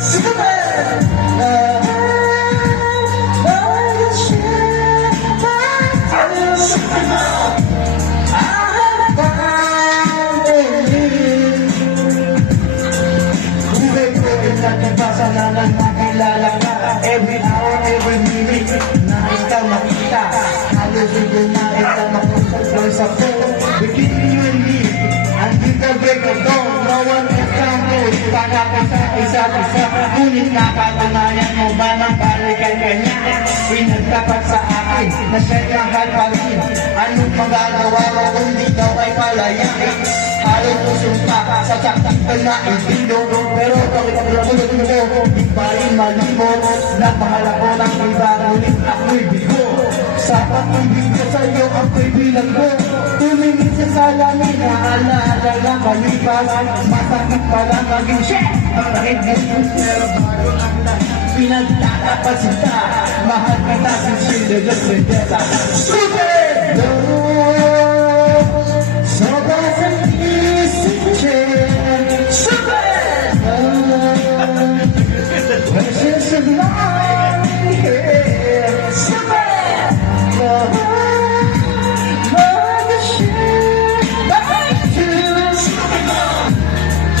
Superman! Nagpasa na lang nakilala ka. Every hour, every minute na ikaw nakita. Halos hindi na ikaw makontrol sa phone. Between you and me, until the break of dawn, no one else can do. Para ka sa isa't isa, ngunit nakatunayan mo ba ng balikan kanya? Pinagtapat sa akin na siya'y mahal pa rin. Anong magagawa mo kung ikaw ay palayain? Ayaw mo sumpa sa taktikal na ibido. Pero bakit ang lagot mo? Di ba rin malimot? Napahal ako ng iba, ngunit ako'y bigo. Sapat ng bigo sa'yo ako'y bilanggo. Tumingin sa salamin, naalaala lang kalipas. Masakit pala maging shit. Ang lahit mo, pero bago lang na pinagtatapat sita. Mahal kita sa sila, just vendetta. Super! Sobra sa Precious of life, yeah. Superman! Love the shit back to Superman.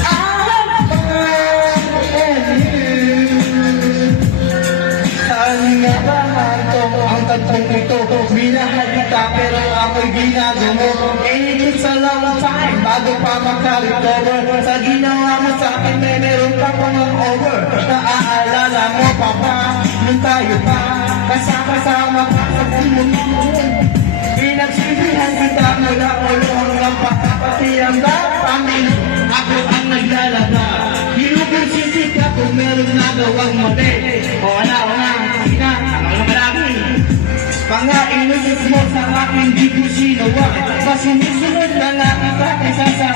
I'm finding you. Saan nga ba ang tatlong ito? Minahal kita pero ako'y ginagawa. It's a long time bago pa makarecover. Sa ginawa mo sa akin meron pa pang over. Naaalala mo pa ba nung tayo pa kasama ka sa pulmon. Pinagsisihan kita mula ulo hanggang pati ang dapamil. Ako ang naglalaba. Hinugong sisi ka kung meron nagawang mali. O wala sina, ano na marami. Pangainusip mo sa akin di ko sinawa. Mas sumusunod na lang kita kaysa sa